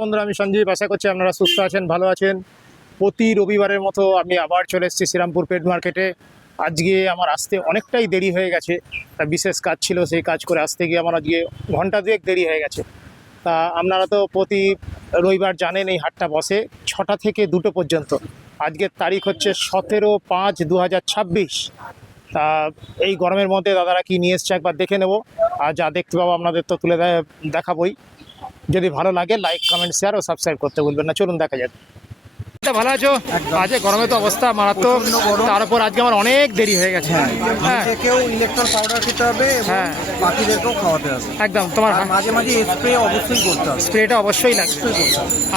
বন্ধুরা, আমি সঞ্জীব। আশা করছি আপনারা সুস্থ আছেন, ভালো আছেন। প্রতি রবিবারের মতো আমি আবার চলে এসেছি শ্রীরামপুর পেট মার্কেটে। আজকে আমার আসতে অনেকটাই দেরি হয়ে গেছে, তা বিশেষ কাজ ছিল, সেই কাজ করে আসতে গিয়ে আমার আজকে ঘন্টা দুয়েক দেরি হয়ে গেছে। তা আপনারা তো প্রতি রবিবার জানেন এই হাটটা বসে 6টা থেকে 2টো পর্যন্ত। আজকের তারিখ হচ্ছে 17/5/2026। তা এই গরমের মধ্যে দাদারা কি নিয়ে এসছে একবার দেখে নেব। আর যা দেখতে পাবো আপনাদের তো তুলে দেখাবই। যদি ভালো লাগে লাইক, কমেন্ট, শেয়ার ও সাবস্ক্রাইব করতে ভুলবেন না। চলুন দেখা যাক। ভালো আছো? আজকে গরমে তো অবস্থা মারাত্মক, তার উপর আজকে আমার অনেক দেরি হয়ে গেছে। হ্যাঁ, কেউ ইলেকট্রল পাউডার খেতে হবে, হ্যাঁ, বাকিদেরকেও খাওয়াতে হবে একদম। তোমার মাঝে মাঝে স্প্রে অবশ্যই করতে হবে, স্প্রেটা অবশ্যই লাগবে।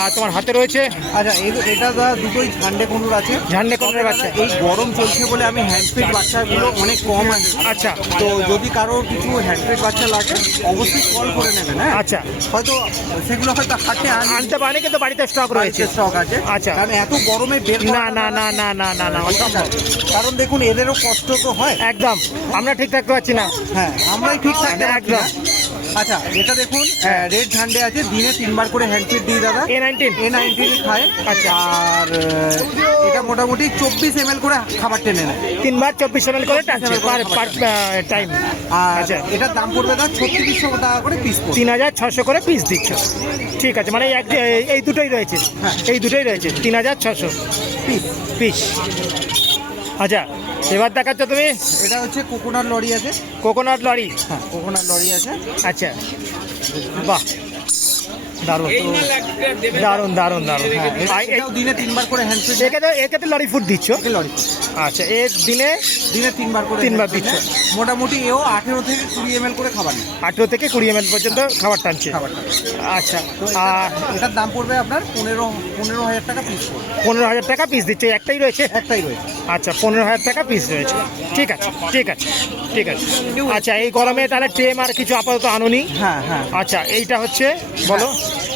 আর তোমার হাতে রয়েছে আচ্ছা এটা দুটোই ঝান্ডে কুনুর আছে, ঝান্ডে কুনুরের বাচ্চা। এই গরম চলছে বলে আমি হ্যান্ডফিড বাচ্চাগুলো অনেক কম আছে। আচ্ছা, তো যদি কারোর কিছু হ্যান্ডফিড বাচ্চা লাগে অবশ্যই কল করে নেবেন। হ্যাঁ, আচ্ছা, হয়তো সেগুলো হয়তো হাটে আনতে পারি, কিন্তু বাড়িতে স্টক রয়েছে। স্টক আছে। আচ্ছা, কারণ এত গরমে বের না না না না না না না অসম্ভব। কারণ দেখুন এদেরও কষ্ট তো হয়। একদম, আমরা ঠিক থাকতে পারছি না। হ্যাঁ, আমরাই ঠিক থাকতে পারছি একদম। না। আচ্ছা, এটা দেখুন রেড ঝান্ডে আছে, দিনে 3বার করে হ্যান্ডফিড দিই দাদা। A19 খায়। আচ্ছা, আর এটা মোটামুটি 24 ml করে খাবার টেনে নেয়, 3বার 24 ml করে টানছে পার টাইম। আর আচ্ছা, এটার দাম পড়বে দাদা 3600 টাকা করে পিস, 3600 করে পিস দিচ্ছ। ঠিক আছে, মানে এই দুটোই রয়েছে। হ্যাঁ, এই দুটোই রয়েছে 3600 পিস। আচ্ছা, এবার দেখাচ্ছ তুমি। এটা হচ্ছে কোকোনাট লরি আছে। Coconut lorry? হ্যাঁ, কোকোনাট লরি আছে। আচ্ছা, বাহ, দারুণ দারুণ দারুণ দারুণ। এটাও দিনে 3বার করে হ্যান্ডফিড। একে তো লরি ফুড দিচ্ছ? লরি। আচ্ছা, এর দিনে 3বার করে 3বার দিচ্ছ। মোটামুটি এও 18 থেকে 20 ml করে খাবার নেয়। 18 থেকে 20 ml পর্যন্ত খাবার টানছে। আচ্ছা, আর এটার দাম পড়বে আপনার 15,000 টাকা পিস পড়বে। 15,000 টাকা পিস দিচ্ছে। একটাই রয়েছে? একটাই রয়েছে। আচ্ছা, 15,000 টাকা পিস রয়েছে। ঠিক আছে, ঠিক আছে, ঠিক আছে। আচ্ছা, এই গরমে তাহলে টেম আর কিছু আপাতত আনুনি? হ্যাঁ হ্যাঁ। আচ্ছা, এইটা হচ্ছে বলো।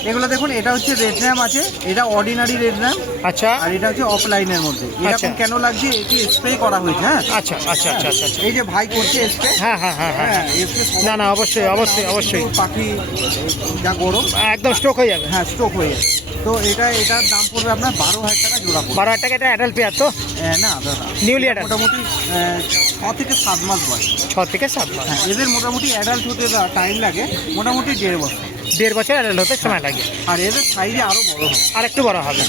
এগুলো দেখুন, এটা হচ্ছে রেড র্যাম আছে, এটা অর্ডিনারি রেড র্যাম। আচ্ছা, আর এটা হচ্ছে অফলাইনের মধ্যে। এরকম কেন লাগছে, এটি স্প্রে করা হয়েছে। হ্যাঁ, আচ্ছা আচ্ছা আচ্ছা আচ্ছা। এই যে ভাই করছে স্প্রে। হ্যাঁ হ্যাঁ হ্যাঁ হ্যাঁ, না না, অবশ্যই অবশ্যই অবশ্যই। পাখি যা গরম, একদম স্ট্রোক হয়ে যাবে। হ্যাঁ স্ট্রোক হয়ে যাবে। তো এটার দাম পড়বে আপনার 12,000 টাকা জোড়া পড়বে। 12,000 টাকা। এটা অ্যাডাল্ট পেয়ার তো? না দাদা, নিউলি অ্যাডাল্ট। মোটামুটি 6 থেকে 7 মাস বয়স। 6 থেকে 7 মাস। হ্যাঁ, এদের মোটামুটি অ্যাডাল্ট হতে টাইম লাগে মোটামুটি 1.5 বছর। 1.5 বছর অ্যাডাল্ট হতে সময় লাগে। আর এদের সাইজে আরো বড় হবে, আর একটু বড় হবে।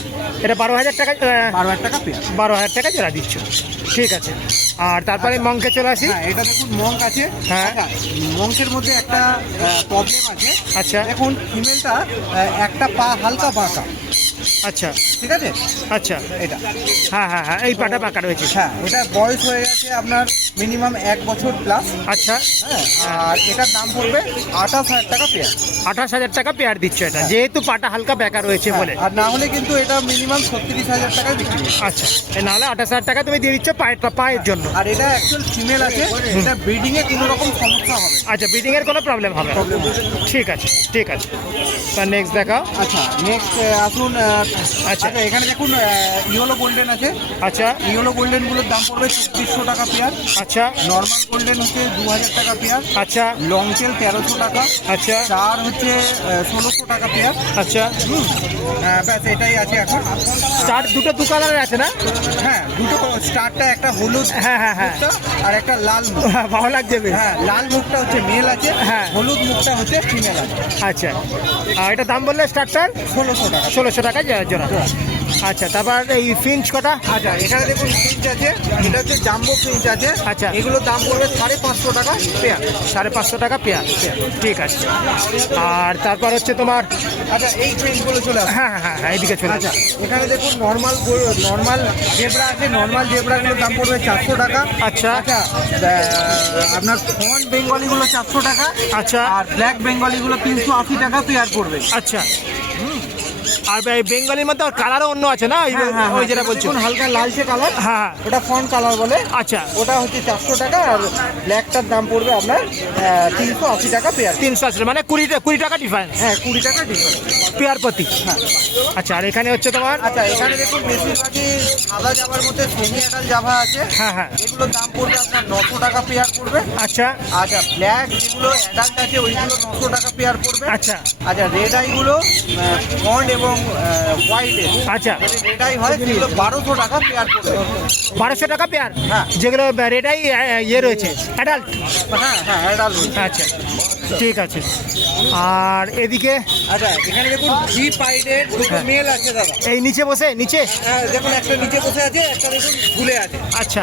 এটা 12,000 টাকা। 12,000 টাকা পেয়ার। 12,000 টাকা জোড়া দিচ্ছ। ঠিক আছে। আর তারপরে মঙ্কে চলে আসি। হ্যাঁ, এটা দেখুন মঙ্ক আছে। হ্যাঁ, মঙ্কের মধ্যে একটা প্রবলেম আছে। আচ্ছা, দেখুন ফিমেলটা একটা পা হালকা বাঁকা। আচ্ছা, ঠিক আছে। আচ্ছা, এটা হ্যাঁ হ্যাঁ হ্যাঁ, এই পাটা পাকা রয়েছে। হ্যাঁ, এটা বয়স হয়ে গেছে আপনার মিনিমাম 1 বছর প্লাস। আচ্ছা, হ্যাঁ, আর এটার দাম পড়বে 28,000 টাকা পেয়ার। 28,000 টাকা পেয়ার দিচ্ছ এটা, যেহেতু পাটা হালকা বেকার রয়েছে বলে। আর না হলে কিন্তু এটা মিনিমাম 36,000 টাকায় বিক্রি হবে। আচ্ছা, নাহলে 28,000 টাকা তুমি দিয়ে দিচ্ছ পায়ের জন্য। আর এটা অ্যাকচুয়াল ফিমেল আছে, এটা ব্রিডিং এ কোনো রকম সমস্যা হবে না। আচ্ছা, ব্রিডিং এর কোনো প্রবলেম হবে না। ঠিক আছে, ঠিক আছে। তা নেক্সট দেখাও। আচ্ছা, নেক্সট আসুন। আচ্ছা, এখানে দেখুন ইয়েলো গোল্ডেন আছে। আচ্ছা, ইয়েলো গোল্ডেন গুলোর দাম পড়বে 3600 টাকা পেয়ার। আচ্ছা, নর্মাল গোল্ডেন হচ্ছে 2,000 টাকা পেয়ার। আচ্ছা, লং টেল 1300 টাকা। আচ্ছা, চার হচ্ছে 1600 টাকা পেয়ার। আচ্ছা। ব্যাস এটাই আছে এখন। স্টার দুটো দু কালারের আছে না? হ্যাঁ, দুটো স্টারটা একটা হলুদ, হ্যাঁ হ্যাঁ হ্যাঁ, আর একটা লাল মুখ। ভালো লাগছে বেশ। হ্যাঁ, লাল মুখটা হচ্ছে মেল আছে, হ্যাঁ, হলুদ মুখটা হচ্ছে ফিমেল আছে। আচ্ছা, আর এটা দাম বললে স্টারটার 1600 টাকা। 1600 টাকা জোড়া। আচ্ছা, তারপর এই ফিঞ্চ কটা? আচ্ছা, এখানে দেখুন ফিঞ্চ আছে, এটা হচ্ছে জাম্বো ফিঞ্চ আছে। আচ্ছা, এগুলোর দাম পড়বে 550 টাকা পেয়ার। 550 টাকা পেয়ার। ঠিক আছে। আর তারপর হচ্ছে তোমার, আচ্ছা, এই ফিঞ্চগুলো চলে আসে। হ্যাঁ হ্যাঁ হ্যাঁ, এইদিকে চলে। আচ্ছা, এখানে দেখুন নর্মাল জেব্রা আছে। নর্মাল জেব্রাগুলোর দাম পড়বে 400 টাকা। আচ্ছা, আপনার ফন বেঙ্গলিগুলো 400 টাকা। আচ্ছা, আর ব্ল্যাক বেঙ্গলিগুলো 380 টাকা পেয়ার পড়বে। আচ্ছা, আর বেঙ্গলির মধ্যে কালারও অন্য আছে না, ওই যেটা বলছো? দেখুন হালকা লালচে কালার, হ্যাঁ ওটা ফন্ট কালার বলে। আচ্ছা, ওটা হচ্ছে 400 টাকা, আর ব্ল্যাকটার দাম পড়বে আপনার 380 টাকা পেয়ার। 380, মানে 20 টাকা ডিফারেন্স। হ্যাঁ 20 টাকা ডিফারেন্স পেয়ার প্রতি। হ্যাঁ। আচ্ছা, আর এখানে হচ্ছে তোমার? আচ্ছা এখানে দেখুন বেশিরভাগই সাদা জাভার মধ্যে সেমি অ্যাডাল জাভা আছে। হ্যাঁ হ্যাঁ। এগুলোর দাম পড়বে আপনার 900 টাকা পেয়ার পড়বে। আচ্ছা আচ্ছা ব্ল্যাক যেগুলো অ্যাডাল্ট আছে ওইগুলো 900 টাকা পেয়ার পড়বে। আচ্ছা আচ্ছা রেড আইগুলো ফন্ট এবং হোয়াইটের, আচ্ছা, রেড আই হয় সেগুলো 1200 টাকা পেয়ার পড়বে। 1200 টাকা পেয়ার, হ্যাঁ। যেগুলো রেডাই ইয়ে রয়েছে অ্যাডাল্ট। হ্যাঁ হ্যাঁ অ্যাডাল্ট। আচ্ছা ঠিক আছে। আর এদিকে? আচ্ছা এখানে দেখুন ভি পাইডের দুটো মেল আছে দাদা। এই নিচে বসে, নিচে হ্যাঁ দেখুন একটা নিচে বসে আছে, একটা দেখুন ঝুলে আছে। আচ্ছা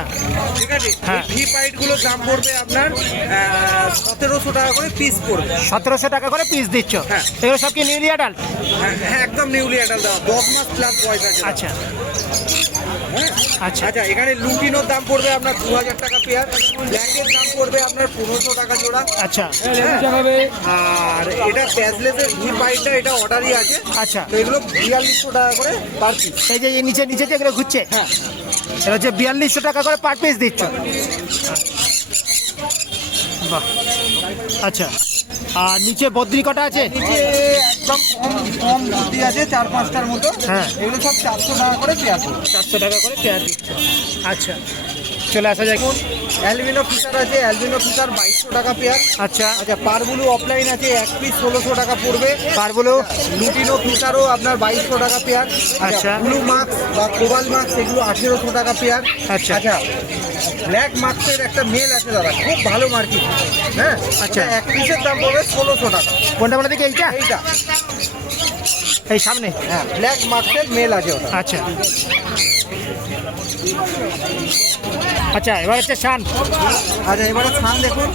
ঠিক আছে। হ্যাঁ। ভি পাইড গুলোর দাম পড়বে আপনার 1700 টাকা করে পিস পড়বে। 1700 টাকা করে পিস দিচ্ছ? হ্যাঁ। এগুলো সব কি নিউলি অ্যাডাল্ট? হ্যাঁ একদম নিউলি অ্যাডাল্ট দাদা, 10 মাস প্লাস বয়স আছে। আচ্ছা হ্যাঁ। আচ্ছা আচ্ছা এখানে লুটিনোর দাম পড়বে আপনার 2000 টাকা পেয়ার, ব্ল্যাকের দাম পড়বে আপনার 1500 টাকা জোড়া। আচ্ছা আর এটা প্যাচলেসের ভি পাইডটা এটা অর্ডারই আছে। আচ্ছা, তো এগুলো 4200 টাকা করে পার পিস। এই যে এই নিচে নিচে যেগুলো ঘুরছে, হ্যাঁ এটা হচ্ছে 4200 টাকা করে পার পিস দিচ্ছ? বাহ, আচ্ছা। আর নিচে বদ্রি কটা আছে? নিচে একদম কম কম বুদ্ধি আছে 4-5টার মতো। হ্যাঁ। এগুলো সব 400 টাকা করে পেয়ার। 400 টাকা করে পেয়ার দিচ্ছ। আচ্ছা, চলে আসা যাক। অ্যালবিনো ফিচার আছে, অ্যালবিনো ফিচার 2200 টাকা পেয়ার। আচ্ছা, আচ্ছা পারবুলু অফলাইন আছে, এক পিস 1600 টাকা পড়বে। পারগুলো? লুটিনো ফিচারও আপনার 2200 টাকা পেয়ার। আচ্ছা। ব্লু মার্কস বা কোবাল মার্কস এগুলো 1800 টাকা পেয়ার। আচ্ছা। আচ্ছা ব্ল্যাক মার্কসের একটা মেল আছে দাদা, খুব ভালো মার্কেট। হ্যাঁ আচ্ছা। ওটা এক পিসের দাম পড়বে 1600 টাকা। কোনটা বলে দেখি? এইটা? এইটা এই সামনে? হ্যাঁ ব্ল্যাক মার্কসের মেল আছে ওটা। আচ্ছা আচ্ছা, এবার হচ্ছে শান। আচ্ছা এবারে থান দেখুন,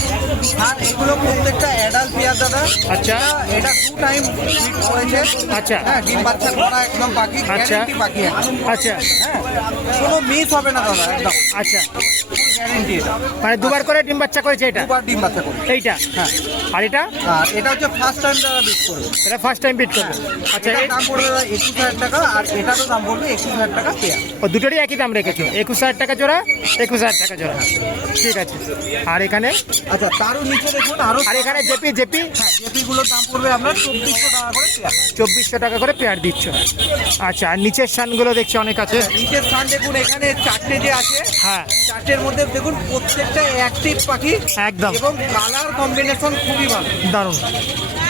থান এগুলো প্রত্যেকটা অ্যাডাল্ট পেয়ার দাদা। আচ্ছা। এটা 2 টাইম ফিট করেছে। আচ্ছা। হ্যাঁ ডিম বাচ্চা করা একদম বাকি, আচ্ছা। গ্যারান্টি বাকি আছে। আচ্ছা হ্যাঁ কোনো মিস হবে না দাদা, একদম আচ্ছা, গ্যারান্টি। এটা মানে দুবার করে ডিম বাচ্চা করেছে এটা? দুবার ডিম বাচ্চা করে। এইটা? হ্যাঁ। আর এটা? আর এটা হচ্ছে ফার্স্ট টাইম দাদা বিট করবে। এটা ফার্স্ট টাইম বিট করবে? আচ্ছা, এটার এই দাম পড়বে দাদা 21000 টাকা, আর এটারও দাম পড়বে 21000 টাকা পেয়ার। ও দুটোরই একই দাম রেখেছো? 21000 টাকা জোড়া, 21000 টাকা জোড়া। ঠিক আছে। আর এখানে? আচ্ছা তারও নিচে দেখুন আরো। আর এখানে জেপি? জেপি? হ্যাঁ জেপি গুলোর দাম পড়বে আপনার 2400 টাকা করে পেয়ার। 2400 টাকা করে পেয়ার দিচ্ছ? আচ্ছা, আর নিচের শানগুলো দেখছি অনেক আছে। নিচের স্থান দেখুন, এখানে 4টে যে আছে, হ্যাঁ 4টের মধ্যে দেখুন প্রত্যেকটা অ্যাক্টিভ পাখি একদম এবং কালার কম্বিনেশন খুবই ভালো। দারুণ।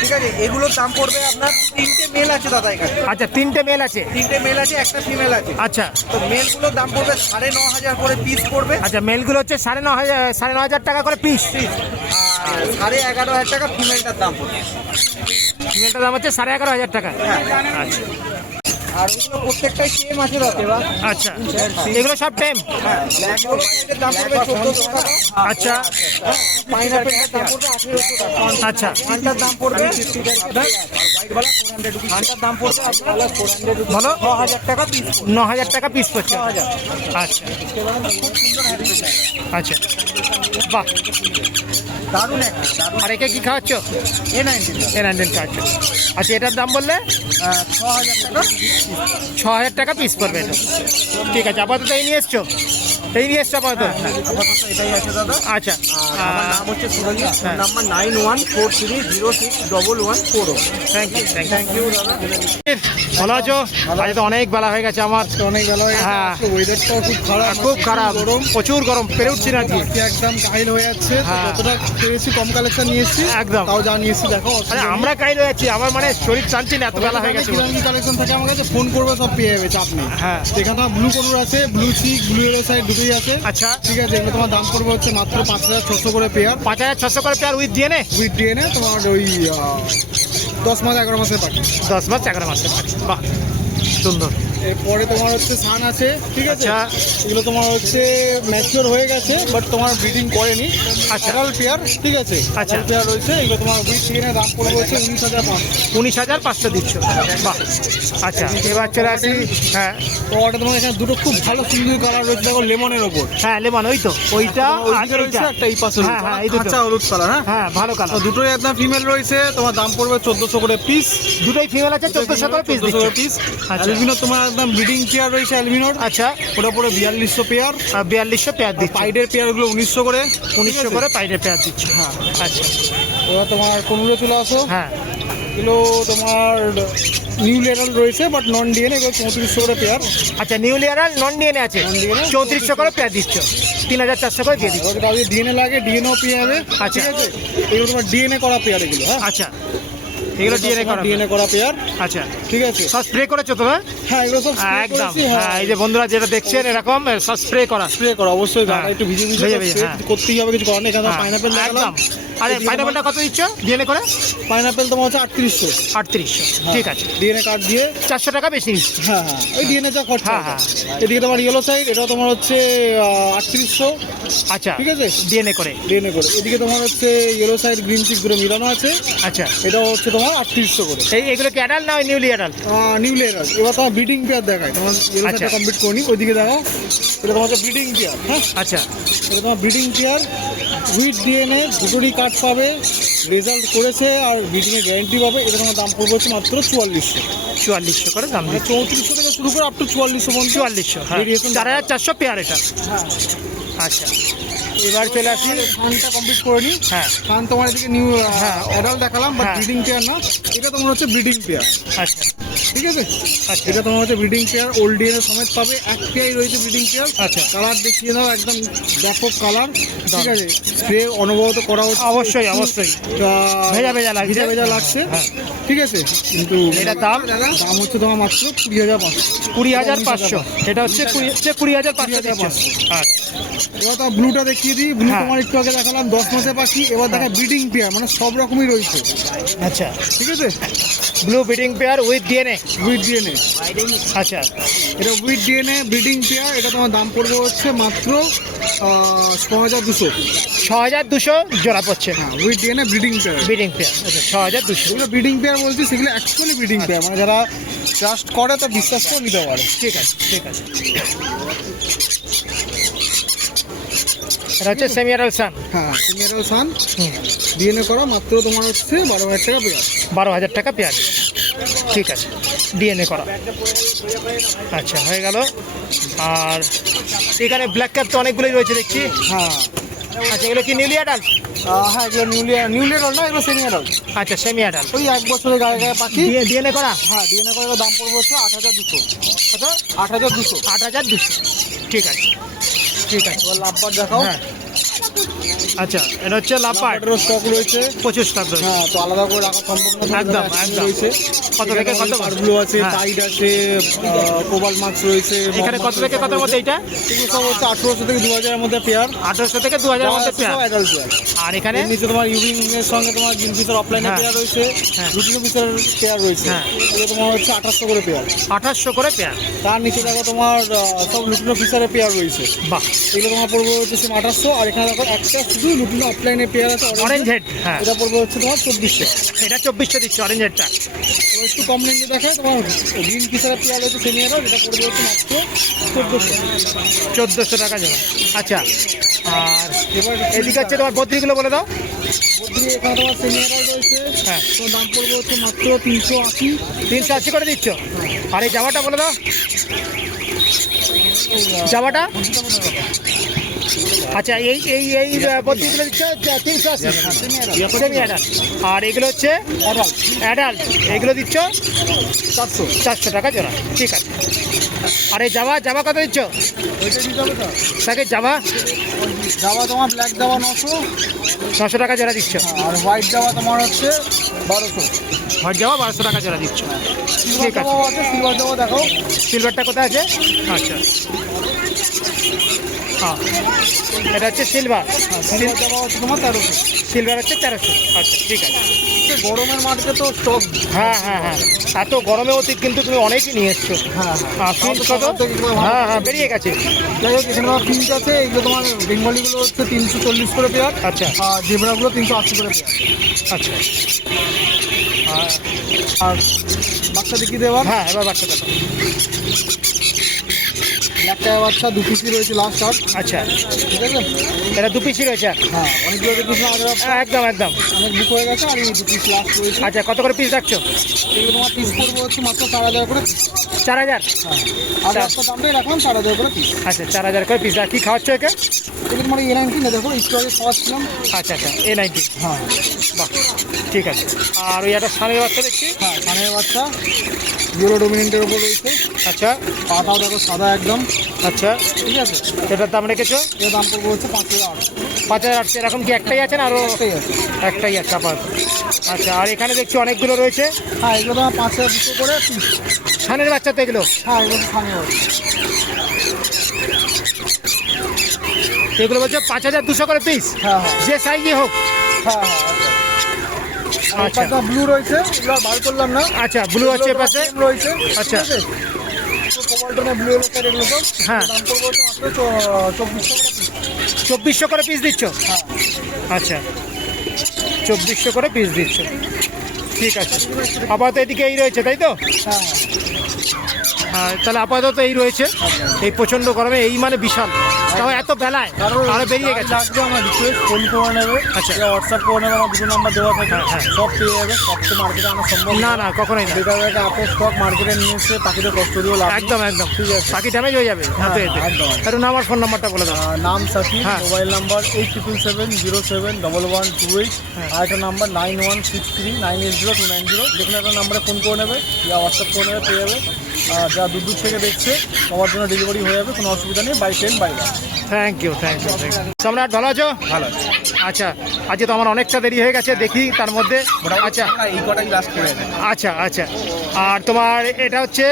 ঠিক আছে এগুলোর দাম পড়বে আপনার 3টে মেল আছে দাদা এখানে। আচ্ছা, 3টে মেল আছে? 3টে মেল আছে, একটা ফিমেল আছে। আচ্ছা। তো মেলগুলোর দাম পড়বে 9500 করে পিস পড়বে। আচ্ছা, মেলগুলো হচ্ছে 9500 টাকা করে পিস? আর 11500 টাকা ফিমেলটার দাম পড়বে। ফিমেলটার দাম হচ্ছে 11500 টাকা? হ্যাঁ। আচ্ছা আর ওগুলো প্রত্যেকটাই সেম আছে দাদা। আচ্ছা, এগুলো সব টেম? হ্যাঁ ব্ল্যাক হোলের দাম পড়বে 1400 টাকা। আচ্ছা পাইনাপেলের দাম পড়বে 1800 টাকা। আচ্ছা। ঘান্টার দাম পড়বে ঘান্টার দাম পড়বে আপনার বলো? 9000 টাকা পিস। 9000 টাকা পিস পড়ছে? 9000। আচ্ছা আচ্ছা, বাহ, দারুণ একটা দারুণ। আর একে কি খাওয়াচ্ছ? A19 A19 খাওয়াচ্ছ? আচ্ছা, এটার দাম বললে? 6000 টাকা। 6000 টাকা পিস পড়বে এটা? ঠিক আছে, আপাতত এই নিয়ে এসছো? এই নিয়ে এসছো আপাতত? আপাতত এটাই আছে দাদা। আচ্ছা, আমার নাম হচ্ছে সুরজিৎ, হ্যাঁ। Number 9143061140। Thank you thank you দাদা। ভালো আছো? আজ তো অনেক বেলা হয়ে গেছে আমার। অনেক ভালো হয়ে হ্যাঁ। ওয়েদারটাও খুব খারাপ, খুব খারাপ, প্রচুর গরম, পেরে উঠছি না আজকে। একদম কাহিল হয়ে যাচ্ছে। হ্যাঁ। যতটা পেয়েছি কম কালেকশন নিয়ে এসেছি, একদম। তাও যা নিয়েছি দেখো। আরে আমরা কাইল হয়ে যাচ্ছি, আমার মানে শরীর টানছি না, এত বেলা হয়ে গেছে। কি কালেকশন থাকে আমার কাছে, ফোন করবে সব পেয়ে যাবে, চাপ নেই। হ্যাঁ। এখানে ব্লু কলর আছে, ব্লু চিক, ব্লু এলো সাইড দুটোই আছে। আচ্ছা, ঠিক আছে এগুলো তোমার দাম পড়বে হচ্ছে মাত্র 5600 করে পেয়ার। 5600 করে pair with DNA? With DNA তোমার ওই 10 মাস 11 মাসের পাখি। 10 মাস 11 মাসের পাখি। বাহ, সুন্দর। এরপরে তোমার হচ্ছে সান আছে, ঠিক আছে। আচ্ছা। এগুলো তোমার হচ্ছে ম্যাচিওর হয়ে গেছে, বাট তোমার ব্রিডিং করেনি। আচ্ছা। অ্যাডাল্ট পেয়ার, ঠিক আছে। আচ্ছা। অ্যাডাল্ট পেয়ার রয়েছে, এগুলো তোমার উইথ ডিএনএ দাম পড়বে হচ্ছে 19,500। 19,500 দিচ্ছ, বাহ। আচ্ছা, এবার চলে আসি। হ্যাঁ তো ওটা তোমার এখানে দুটো খুব ভালো সুন্দর কালার রয়েছে, দেখো লেমনের ওপর। হ্যাঁ, লেমন, ওই তো ওইটা আর ওইদিকে রয়েছে এইটা। একটা, এই পাশে হ্যাঁ হ্যাঁ, এই দুটো। কাঁচা হলুদ কালার। হ্যাঁ হ্যাঁ, ভালো তো কালার। দুটোই একদম ফিমেল রয়েছে, তোমার দাম পড়বে 1400 করে পিস। দুটোই ফিমেল আছে, 1400 করে পিস দিচ্ছ। পিস। আচ্ছা। অ্যালবিনো তোমার একদম ব্রিডিং পেয়ার রয়েছে অ্যালবিনোর, আচ্ছা, ওটা পড়ে 4200 পেয়ার। 4200 পেয়ার দিচ্ছ। পাইডের পেয়ারগুলো 1900 করে। 1900 করে পাইডের পেয়ার দিচ্ছ। হ্যাঁ। আচ্ছা। এবার তোমার কোনগুলো চলে আসো। হ্যাঁ, এগুলো তোমার নিউ লেরাল রয়েছে, বাট নন ডিএনএ, এগুলো 3400 করে পেয়ার। আচ্ছা, নিউ লেয়ারাল নন ডিএনএ আছে, Non DNA 3400 করে পেয়ার দিচ্ছ, 3400 করে দিয়ে দিচ্ছ। এবার তাদের ডিএনএ লাগে, ডিএনএও পেয়ে যাবে। আচ্ছা। ঠিক আছে, এগুলো তোমার ডিএনএ করা পেয়ার এগুলো। হ্যাঁ, আচ্ছা, এগুলো ডিএনএ করা। ডিএনএ করা পেয়ার, আচ্ছা, ঠিক আছে। সব স্প্রে করেছো তো? হ্যাঁ হ্যাঁ, এগুলো সব spray একদম। করেছি, হ্যাঁ। হ্যাঁ, এই যে বন্ধুরা যেটা দেখছেন এরকম সব স্প্রে করা। স্প্রে করা অবশ্যই, গাটা হ্যাঁ। একটু ভিজে ভিজে ভিজে ভিজে, spray হ্যাঁ। করতেই হবে, কিছু করার নেই। এখানে হ্যাঁ, পাইনাপেল দেখালাম। একদম। আরে পাইনাপেলটা কত দিচ্ছ ডিএনএ করে? পাইনাপেল তোমার হচ্ছে 3800। 3800, ঠিক আছে। ডিএনএ কার্ড দিয়ে। 400 টাকা বেশি নিচ্ছ। হ্যাঁ হ্যাঁ, ওই ডিএনএ যা খরচা। হ্যাঁ, হ্যাঁ। এদিকে তোমার ইয়েলো সাইড, এটা তোমার হচ্ছে 3800, আচ্ছা, ঠিক আছে, ডিএনএ করে। ডিএনএ করে। এদিকে তোমার হচ্ছে ইয়েলো সাইড গ্রিন চিক করে মিলানো আছে, আচ্ছা, এটা হচ্ছে তোমার 3800 করে। এগুলো কি অ্যাডাল্ট না নিউলি অ্যাডাল্ট? New layer. এবার তোমার ব্রিডিং পেয়ার দেখায়, তোমার ইয়েলো আচ্ছা। সাইডটা কমপ্লিট করিনি, ওইদিকে দেখো। এটা তোমার হচ্ছে ব্রিডিং পেয়ার। হ্যাঁ, আচ্ছা, এটা তোমার ব্রিডিং পেয়ার উইথ ডিএনএ, দুটোরই কার্ড পাবে, রেজাল্ট করেছে আর ব্রিডিংয়ের গ্যারেন্টি পাবে। এটা তোমার দাম পড়বে হচ্ছে মাত্র 4400। 4400 করে দাম মানে দিচ্ছ। 3400 থেকে শুরু করে আপ টু 4400 পর্যন্ত। 4400, হ্যাঁ, Variation 4400 পেয়ার এটা। হ্যাঁ। আচ্ছা, এবার চলে আসি। খানটা কমপ্লিট করে নি। হ্যাঁ, খান তোমার এদিকে নিউ হ্যাঁ। অ্যাডাল্ট দেখালাম, বাট হ্যাঁ। ব্রিডিং পেয়ার না। এটা তোমার হচ্ছে ব্রিডিং পেয়ার, আচ্ছা ঠিক আছে। আচ্ছা, এটা তোমার হচ্ছে ব্রিডিং পেয়ার, ওল্ড ডিএনএ সমেত পাবে। এক পেয়ারই রয়েছে ব্রিডিং পেয়ার। আচ্ছা। কালার দেখিয়ে দাও, একদম ব্যাপক কালার, ঠিক আছে। স্প্রে অনবরত করা হচ্ছে, অবশ্যই অবশ্যই। ভেজা ভেজা লাগছে। ভেজা ভেজা লাগছে, হ্যাঁ। ঠিক আছে। কিন্তু এটার দাম? দাম হচ্ছে তোমার মাত্র 20,500। 20,500। এটা হচ্ছে 20,500 দিচ্ছ। 20,500। আচ্ছা, এবার তো ব্লুটা দেখিয়ে দিই। ব্লু হ্যাঁ। তোমার একটু আগে দেখালাম 10 মাসে পাখি, এবার দেখা ব্রিডিং পেয়ার, মানে সব রকমই রয়েছে, আচ্ছা, ঠিক আছে। Blue breeding pair with DNA. With DNA, আচ্ছা, এটা উইথ ডিএনএ ব্রিডিং পেয়ার। এটা তোমার দাম পড়বে হচ্ছে মাত্র 6,200। 6,200 জোড়া পড়ছে। হ্যাঁ, with DNA breeding pair. Breeding pair, আচ্ছা, 6,200। যেগুলো ব্রিডিং পেয়ার বলছি সেগুলো অ্যাকচুয়ালি ব্রিডিং পেয়ার, মানে যারা ট্রাস্ট করে তো বিশ্বাস করে নিতে পারে। ঠিক আছে, ঠিক আছে। এটা হচ্ছে সেমি অ্যাডাল্ট সান। হ্যাঁ, সিনিয়র সান ডিএনএ করা, মাত্র তোমার হচ্ছে 12,000 টাকা পেয়ার। 12,000 টাকা পেয়ার। ঠিক আছে, ডিএনএ করা। আচ্ছা, হয়ে গেল। আর এখানে ব্ল্যাক ক্যাপ তো অনেকগুলোই রয়েছে দেখছি। হ্যাঁ আচ্ছা, এগুলো কি নিউলি অ্যাডাল্ট? হ্যাঁ, এগুলো নিউ লেয়ার না, এগুলো সিনিয়র। আচ্ছা, সেমি অ্যাডাল্ট। ওই 1 বছরের গায়ে গায়ে পাখি। ডিএনএ করা। হ্যাঁ, ডিএনএ করে দাম পড়বে হচ্ছে 8,200। কত? 8,200। 8,200। ঠিক আছে, ঠিক আছে। এবার লাভবার দেখাও। হ্যাঁ, আচ্ছা, এটা হচ্ছে লাভবার্ড। লাভবার্ডেরও স্টক রয়েছে। প্রচুর স্টক রয়েছে। হ্যাঁ, তো আলাদা করে রাখা সম্ভব না, একদম, একদম একদম। রয়েছে। কত থেকে কত? পারগুলো আছে, হ্যাঁ। টাইড আছে, কোবাল মার্কস রয়েছে। এখানে কত থেকে কত মধ্যে এইটা? এগুলো সব হচ্ছে 1800 থেকে 2,000 এর মধ্যে পেয়ার। 1800 থেকে 2,000 এর মধ্যে পেয়ার। Adult pair. আর এখানে এর নিচে তোমার ইউরিং এর সঙ্গে তোমার জিন পিসের অফলাইনে হ্যাঁ। পেয়ার রয়েছে, হ্যাঁ। রুটিন পিসের পেয়ার রয়েছে। হ্যাঁ। এগুলো তোমার হচ্ছে 800 করে পেয়ার। 800 করে পেয়ার। তার নিচে দেখো তোমার সব লুটিনো পিসারের পেয়ার রয়েছে। বাহ, এগুলো তোমার পড়বে হচ্ছে সেম 800। আর এখানে দেখো একটা শুধু লুটিনো অফলাইনে পেয়ার আছে, অরেঞ্জ হেড। হ্যাঁ, এটা পড়বে হচ্ছে তোমার 2400। এটা 2400 দিচ্ছে অরেঞ্জ হেডটা। তো একটু কম রেঞ্জে দেখে তোমার গ্রিন পিসারের পেয়ার রয়েছে সেমিয়ার, এটা পড়বে হচ্ছে মাত্র 1400। 1400 টাকা জমা। আচ্ছা, আর এবার এদিকে হচ্ছে তোমার বদ্রিগুলো বলে দাও। বদ্রি এখানে তোমার সেমিয়ার রয়েছে, হ্যাঁ, তো দাম পড়বে হচ্ছে মাত্র 380। 380 করে দিচ্ছ। আর এই জামাটা বলে দাও, জামাটা। আচ্ছা, এই এই এই বদ্রিগুলো দিচ্ছ 380 সেমি অ্যাডাল্ট। আর এগুলো হচ্ছে অ্যাডাল্ট, এগুলো দিচ্ছ 400 টাকা জোড়া। ঠিক আছে। আর এই জামা জামা কত দিচ্ছ? ওইটা দিতে হবে তো। তাকে জামা জামা তোমার ব্ল্যাক জামা 900, 900 টাকা জোড়া দিচ্ছ। আর হোয়াইট জামা তোমার হচ্ছে 1200। ঘর যাওয়া 1200 টাকা জোড়া দিচ্ছ। সিলভার ঠিক আছে। জামাও আছে, সিলভার জামা দেখো। সিলভারটা কোথায় আছে? আচ্ছা, হ্যাঁ, এটা হচ্ছে সিলভার। সিলভার জামা হচ্ছে তোমার 1300। সিলভার হচ্ছে 1300। আচ্ছা, ঠিক আছে। গরমের মার্কেটে তো স্টক। হ্যাঁ হ্যাঁ হ্যাঁ, এত গরমেও কিন্তু তুমি অনেকই নিয়ে এসছো। হ্যাঁ ফিঞ্চ কত? হ্যাঁ হ্যাঁ, বেরিয়ে গেছে। যাই হোক, এখানে আমার ফিঞ্চ আছে, এইগুলো তোমার বেঙ্গলিগুলো হচ্ছে 340 করে পেয়ার, আচ্ছা আর জেব্রাগুলো 380 করে পেয়ার। আচ্ছা, আর বাচ্চা দেখিয়ে দেওয়ার হ্যাঁ এবার বাচ্চা দেখো। ব্ল্যাক টাইগার বাচ্চা 2 পিসি রয়েছে লাস্ট আট। আচ্ছা, ঠিক আছে। এটা 2 পিসই রয়েছে। হ্যাঁ, অনেকগুলো দেখেছি আমাদের, একদম একদম। অনেক বুক হয়ে গেছে, আর এই 2 পিস লাস্ট রয়েছে। আচ্ছা, কত করে পিস রাখছো? এগুলো তোমার পিস পড়বে হচ্ছে মাত্র 4000 করে piece। 4000। হ্যাঁ, আর একটা দামটাই রাখলাম 4000 করে পিস। আচ্ছা, 4000 করে পিস। আর কি খাওয়াচ্ছ একে? এগুলো তোমার A19 না, দেখো একটু আগে খাওয়াচ্ছিলাম। আচ্ছা আচ্ছা, A90। হ্যাঁ বাহ, ঠিক আছে। আর ওই একটা সানের বাচ্চা দেখছি। হ্যাঁ, কানের বাচ্চা ইউরো ডোমিনেন্টের ওপর রয়েছে। আচ্ছা পাটাও দেখো সাদা একদম। আচ্ছা, ঠিক আছে। এটার দাম রেখেছো? এর দাম পড়বে হচ্ছে 5000। 5800। এরকম কি একটাই আছে না আরও? একটাই আছে। একটাই আছে আপাতত। আচ্ছা, আর এখানে দেখছি অনেকগুলো রয়েছে। হ্যাঁ, এগুলো তোমার 5200 করে পিস। সানের বাচ্চা তো এগুলো? হ্যাঁ, এগুলো খানে হবে। এগুলো বলছে 5200 করে পিস, হ্যাঁ হ্যাঁ যে সাইজই হোক। হ্যাঁ হ্যাঁ। আচ্ছা একটা ব্লু রয়েছে, এগুলো আর বার করলাম না। আচ্ছা, ব্লু আছে পাশে। Same রয়েছে। আচ্ছা। কোমাল্টনের ব্লু এর এগুলো সব। হ্যাঁ। দাম পড়বে হচ্ছে মাত্র 2400 করে পিস। 2400 করে পিস দিচ্ছ? হ্যাঁ আচ্ছা, 2400 করে পিস দিচ্ছ। ঠিক আছে। আপাতত এদিকে এই রয়েছে, তাই তো? হ্যাঁ তাহলে আপাতত এই রয়েছে। এই প্রচণ্ড গরমে এই মানে বিশাল, তাও এত বেলায় আরো বেরিয়ে গেছে। লাগবে আমার রিকোয়েস্ট ফোন করে নেবে। আচ্ছা। হোয়াটসঅ্যাপ করে নেবে, আমার দুটো নাম্বার দেওয়া থাকে। হ্যাঁ, হ্যাঁ। সব পেয়ে যাবে, সব তো মার্কেটে আনা সম্ভব না না, কখনোই না। বেকার একটা এত স্টক মার্কেটে নিয়ে এসে পাখিদের কষ্ট দিয়েও লাভ নেই। একদম একদম, ঠিক আছে। বাকি ড্যামেজ হয়ে যাবে হ্যাঁ, হাতে এতে। একদম। একটু আমার ফোন নাম্বারটা বলে দাও। নাম সাকিব, হ্যাঁ। মোবাইল নাম্বার 8777071128, আর একটা নাম্বার 9163980290। যেখানে একটা নাম্বারে ফোন করে নেবে বা হোয়াটসঅ্যাপ করে নেবে, পেয়ে যাবে। আর যা দূর দূর থেকে দেখছে সবার জন্য ডেলিভারি হয়ে যাবে, কোনো অসুবিধা নেই, by train by bus. Thank you thank you. Samrat, ভালো আছো? ভালো। আচ্ছা, আজকে তো আমার অনেকটা দেরি হয়ে গেছে, দেখি তার মধ্যে। আচ্ছা এই কটাই লাস্ট করে আছে। আচ্ছা আচ্ছা, আর তোমার এটা হচ্ছে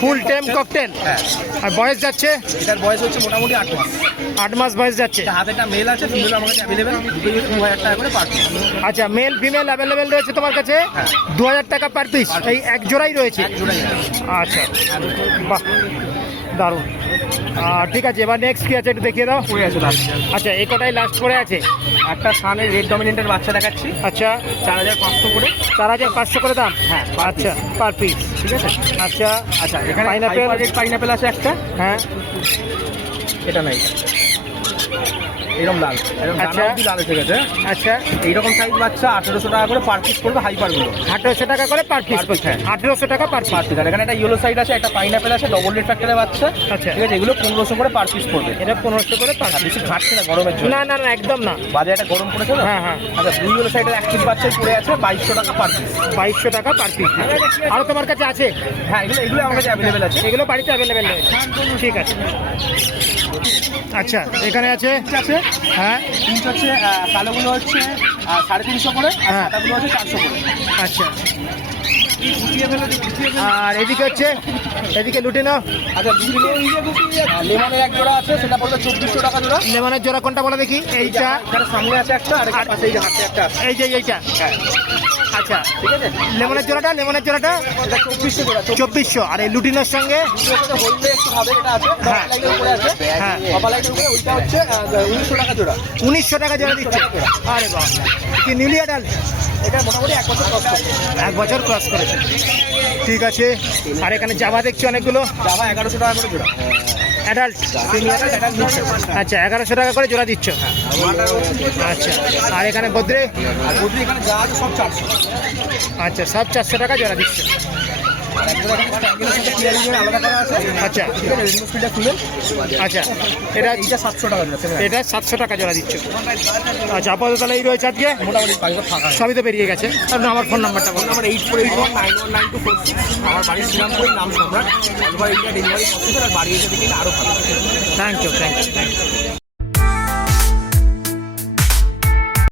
ফুল টাইম ককটেল। হ্যাঁ, আর বয়স যাচ্ছে? এটার বয়স হচ্ছে মোটামুটি 8 মাস। 8 মাস বয়স যাচ্ছে। হাতে একটা মেল আছে, ফিমেল আমার কাছে অ্যাভেলেবেল। 2000 টাকা করে পার পিস। আচ্ছা, মেল ফিমেল অ্যাভেলেবেল রয়েছে তোমার কাছে? হ্যাঁ। 2000 টাকা পার পিস। এই এক জোড়াই রয়েছে? এক জোড়াই আছে। আচ্ছা, বাহ, দারুণ। ঠিক আছে, এবার নেক্সট কি আছে একটু দেখিয়ে দাও। পড়ে আছে লাস্ট। আচ্ছা, এই কটাই লাস্ট করে আছে। একটা সানের রেড ডমিনেন্টের বাচ্চা দেখাচ্ছি, আচ্ছা, 4500 করে। 4500 করে দাম? হ্যাঁ, আচ্ছা, পার পিস। ঠিক আছে। আচ্ছা আচ্ছা, এখানে পাইনাপেল। পাইনাপেল আছে একটা। হ্যাঁ, এটা নাই, এরকম লাল, এরকম আচ্ছা। দানা অবধি লাল এসে গেছে। আচ্ছা, এইরকম সাইজ বাচ্চা 1800 টাকা করে পার পিস পড়বে, হাইপারগুলো 1800 টাকা করে পার পিস। Per piece, হ্যাঁ। 1800 টাকা পার পার পিস। পিস। আর এখানে একটা ইয়েলো সাইড আছে, একটা পাইনাপেল আছে, ডবল রেড ফ্যাক্টরের বাচ্চা। আচ্ছা। ঠিক আছে, এগুলো 1500 করে পার পিস পড়বে। এটা 1500 করে পার আর পিস। বেশি ঘাটছে না গরমের জন্য। না না না, একদম না। বাজারে একটা গরম পড়েছে না। হ্যাঁ হ্যাঁ, আচ্ছা, দুই ইয়েলো সাইডের অ্যাক্টিভ বাচ্চাই পড়ে আছে 2200 টাকা পার পিস। 2200 টাকা পার পিস। আরও তোমার কাছে আছে? হ্যাঁ, এগুলো আমার কাছে অ্যাভেলেবেল আছে। এগুলো বাড়িতে অ্যাভেলেবেল রয়েছে? ঠিক আছে। আচ্ছা, এখানে আছে? আছে, হ্যাঁ পিস হচ্ছে কালোগুলো হচ্ছে 350 করে, আর হ্যাঁ। সাদাগুলো হচ্ছে 400 করে। আচ্ছা, গুটিয়ে ফেলে আর এদিকে হচ্ছে, এদিকে লুটে নাও। আচ্ছা, লেমনের এক জোড়া আছে, সেটা পড়বে 2400 টাকা জোড়া। লেমনের জোড়া কোনটা বলে দেখি? এইটা? এখানে সামনে আছে একটা, আর আর- পাশে এই যে হাতে একটা আছে। এই যে এইটা? হ্যাঁ, আচ্ছা, ঠিক আছে। লেমনের জোড়াটা? লেমনের জোড়াটা এটা 2400 জোড়া। 2400। আর এই লুটিনের সঙ্গে? হলদে একটু ভাবে এটা আছে, হ্যাঁ। লাইটের উপরে আছে। হ্যাঁ। কপাল লাইটের উপরে ওইটা হচ্ছে 1900 টাকা জোড়া। 1900 টাকা জোড়া দিচ্ছে? আরে বাহ, কি নিউলি অ্যাডাল? এটা মোটামুটি 1 বছর কষ্ট। 1 বছর ক্রস করেছে। ঠিক আছে। আর এখানে জামা দেখছি অনেকগুলো। জামা 1100 টাকা করে জোড়া। অ্যাডাল্ট? আচ্ছা, 1100 টাকা করে জোড়া দিচ্ছ? আচ্ছা, আর এখানে বদ্রে? আর বদ্রি এখানে যা আছে সব 400। আচ্ছা, সব 400 টাকা জোড়া দিচ্ছ? আর এক জোড়া এখানে স্ট্যাঙ্গেলের সাথে ক্লিয়ারিং এর আলাদা করা আছে। আচ্ছা ঠিক আছে, রেডিও স্পিডটা খুলে। আচ্ছা, এটা এইটা 700 টাকা জোড়া। এটা 700 টাকা জোড়া দিচ্ছ? আচ্ছা, আপাতত তাহলে এই রয়েছে আজকে? মোটামুটি পাইকার ফাঁকা। সবই তো বেরিয়ে গেছে। আপনার আমার ফোন নাম্বারটা বলুন। আমার 8481919246। আমার বাড়ি শ্রীরামপুরের, নাম Samrat. All over India delivery possible, আর বাড়ি এসে দিকে আরও ভালো। Thank you thank you thank you.